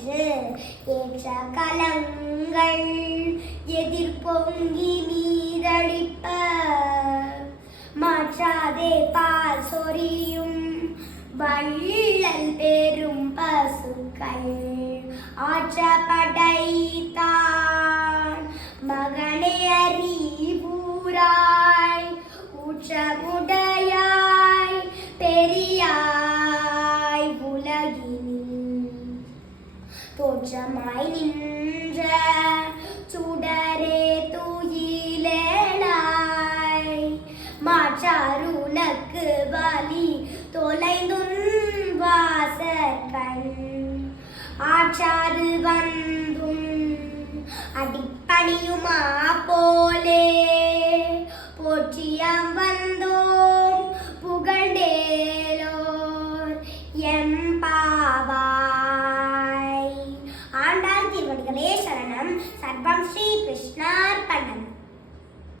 ஒன்று ஏற்ற கலங்கள் எதிர்பொங்கி நீரடிப்ப மாற்றாதே பால் சொரியும் வள்ளல் பெரும் பசுக்கள் ஆற்றப்படைத்தான் மகனே அறிவூராய் ஊற்றமுடையாய் பெரியாய் உலகினில் தோற்றமாய் நின்ற சுடரே துயிலேளாய் மாற்றாருனக்கு பலி தொலைந்துன் வாசற்கண் ஆற்றாது வந்தும் அடிப்பணியுமா போலே போற்றியம் வந்தோம் புகழ்ந்தேலோர் எம்பாவாய். ஆண்டாள் திருவடிகளே சரணம். சர்வம் ஸ்ரீ கிருஷ்ணார்ப்பணம்.